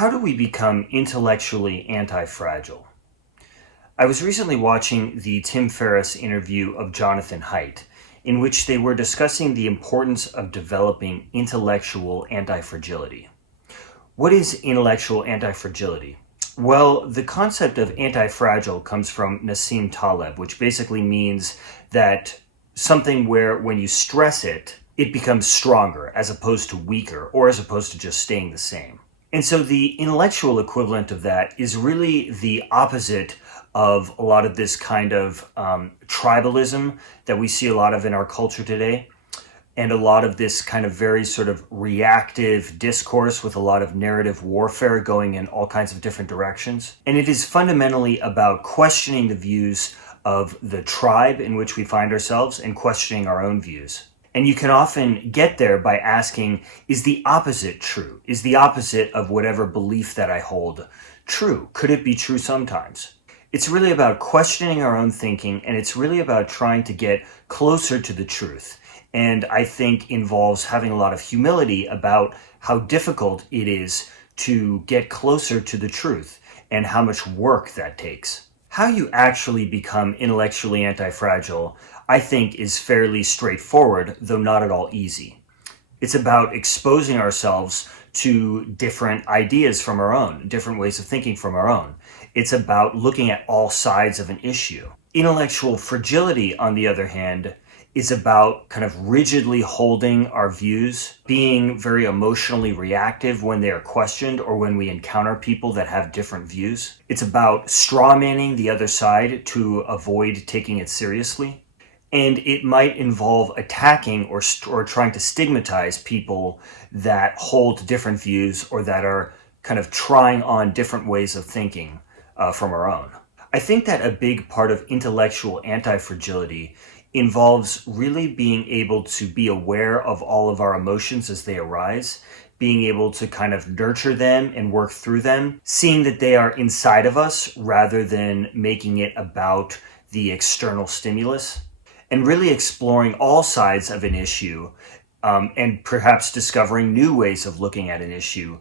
How do we become intellectually anti-fragile? I was recently watching the Tim Ferriss interview of Jonathan Haidt, in which they were discussing the importance of developing intellectual anti-fragility. What is intellectual anti-fragility? Well, the concept of anti-fragile comes from Nassim Taleb, which basically means that something where when you stress it, it becomes stronger as opposed to weaker or as opposed to just staying the same. And so the intellectual equivalent of that is really the opposite of a lot of this kind of tribalism that we see a lot of in our culture today, and a lot of this kind of very sort of reactive discourse with a lot of narrative warfare going in all kinds of different directions. And it is fundamentally about questioning the views of the tribe in which we find ourselves and questioning our own views. And you can often get there by asking, is the opposite true? Is the opposite of whatever belief that I hold true? Could it be true sometimes? It's really about questioning our own thinking, and it's really about trying to get closer to the truth. And I think involves having a lot of humility about how difficult it is to get closer to the truth and how much work that takes. How you actually become intellectually anti-fragile, I think, is fairly straightforward, though not at all easy. It's about exposing ourselves to different ideas from our own, different ways of thinking from our own. It's about looking at all sides of an issue. Intellectual fragility, on the other hand, is about kind of rigidly holding our views, being very emotionally reactive when they are questioned or when we encounter people that have different views. It's about strawmanning the other side to avoid taking it seriously. And it might involve attacking or trying to stigmatize people that hold different views or that are kind of trying on different ways of thinking from our own. I think that a big part of intellectual anti-fragility involves really being able to be aware of all of our emotions as they arise, being able to kind of nurture them and work through them, seeing that they are inside of us rather than making it about the external stimulus, and really exploring all sides of an issue and perhaps discovering new ways of looking at an issue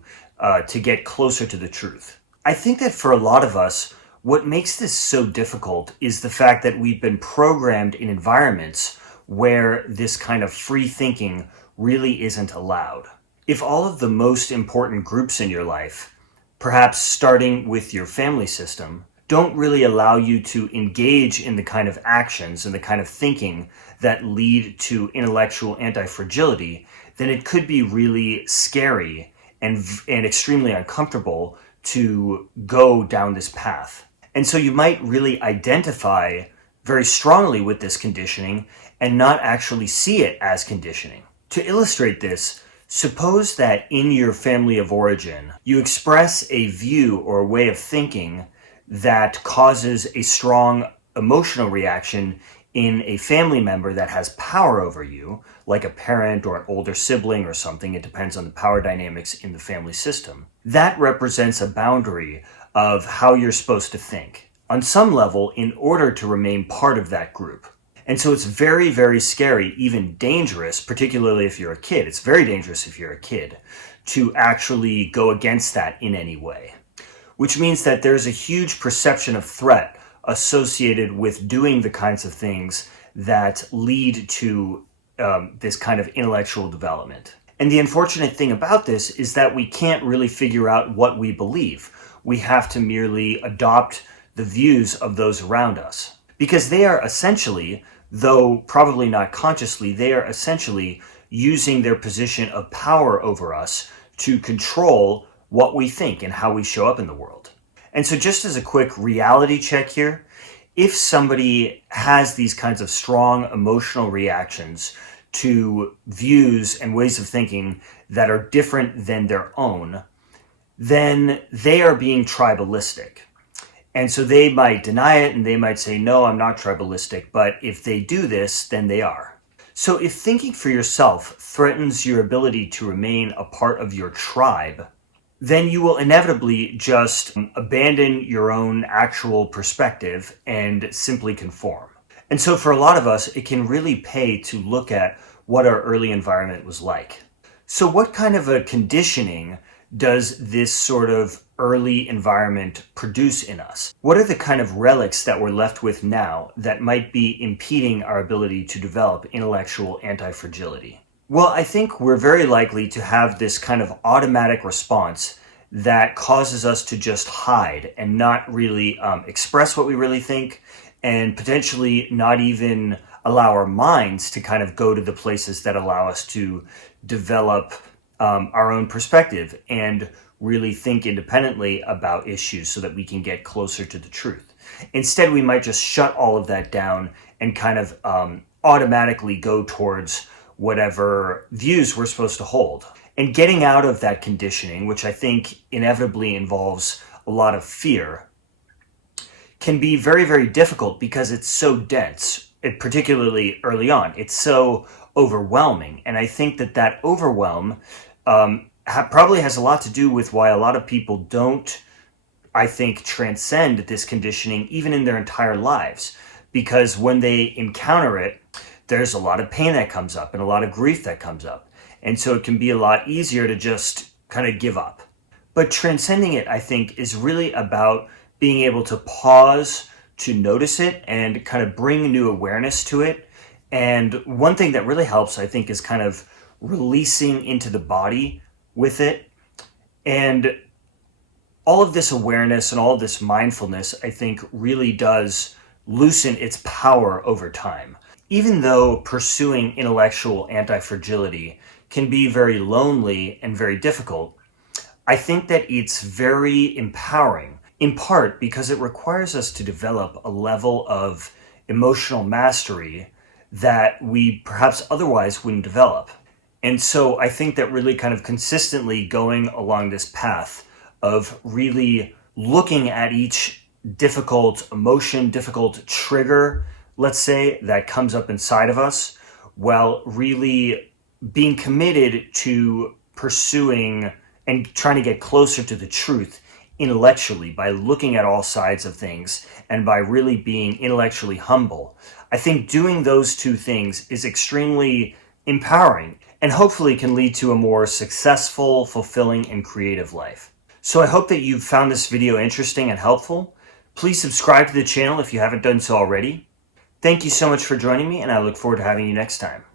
to get closer to the truth. I think that for a lot of us, what makes this so difficult is the fact that we've been programmed in environments where this kind of free thinking really isn't allowed. If all of the most important groups in your life, perhaps starting with your family system, don't really allow you to engage in the kind of actions and the kind of thinking that lead to intellectual anti-fragility, then it could be really scary and extremely uncomfortable to go down this path. And so you might really identify very strongly with this conditioning and not actually see it as conditioning. To illustrate this, suppose that in your family of origin, you express a view or a way of thinking that causes a strong emotional reaction in a family member that has power over you, like a parent or an older sibling or something. It depends on the power dynamics in the family system. That represents a boundary of how you're supposed to think, on some level, in order to remain part of that group. And so it's very, very scary, even dangerous, particularly if you're a kid. It's very dangerous if you're a kid to actually go against that in any way, which means that there's a huge perception of threat associated with doing the kinds of things that lead to this kind of intellectual development. And the unfortunate thing about this is that we can't really figure out what we believe. We have to merely adopt the views of those around us, because they are essentially, though probably not consciously, they are essentially using their position of power over us to control what we think and how we show up in the world. And so just as a quick reality check here, if somebody has these kinds of strong emotional reactions to views and ways of thinking that are different than their own, then they are being tribalistic. And so they might deny it and they might say, no, I'm not tribalistic. But if they do this, then they are. So if thinking for yourself threatens your ability to remain a part of your tribe, then you will inevitably just abandon your own actual perspective and simply conform. And so for a lot of us, it can really pay to look at what our early environment was like. So what kind of a conditioning does this sort of early environment produce in us? What are the kind of relics that we're left with now that might be impeding our ability to develop intellectual anti-fragility? Well, I think we're very likely to have this kind of automatic response that causes us to just hide and not really express what we really think, and potentially not even allow our minds to kind of go to the places that allow us to develop our own perspective and really think independently about issues so that we can get closer to the truth. Instead, we might just shut all of that down and kind of automatically go towards whatever views we're supposed to hold. And getting out of that conditioning, which I think inevitably involves a lot of fear, can be very, very difficult because it's so dense, particularly early on. It's so overwhelming. And I think that overwhelm probably has a lot to do with why a lot of people don't, I think, transcend this conditioning even in their entire lives. Because when they encounter it, there's a lot of pain that comes up and a lot of grief that comes up. And so it can be a lot easier to just kind of give up. But transcending it, I think, is really about being able to pause to notice it and kind of bring new awareness to it. And one thing that really helps, I think, is kind of releasing into the body with it. And all of this awareness and all of this mindfulness, I think, really does loosen its power over time. Even though pursuing intellectual anti-fragility can be very lonely and very difficult, I think that it's very empowering, in part because it requires us to develop a level of emotional mastery that we perhaps otherwise wouldn't develop. And so I think that really kind of consistently going along this path of really looking at each difficult emotion, difficult trigger, let's say, that comes up inside of us, while really being committed to pursuing and trying to get closer to the truth intellectually by looking at all sides of things and by really being intellectually humble. I think doing those two things is extremely empowering and hopefully can lead to a more successful, fulfilling, and creative life. So I hope that you've found this video interesting and helpful. Please subscribe to the channel if you haven't done so already. Thank you so much for joining me, and I look forward to having you next time.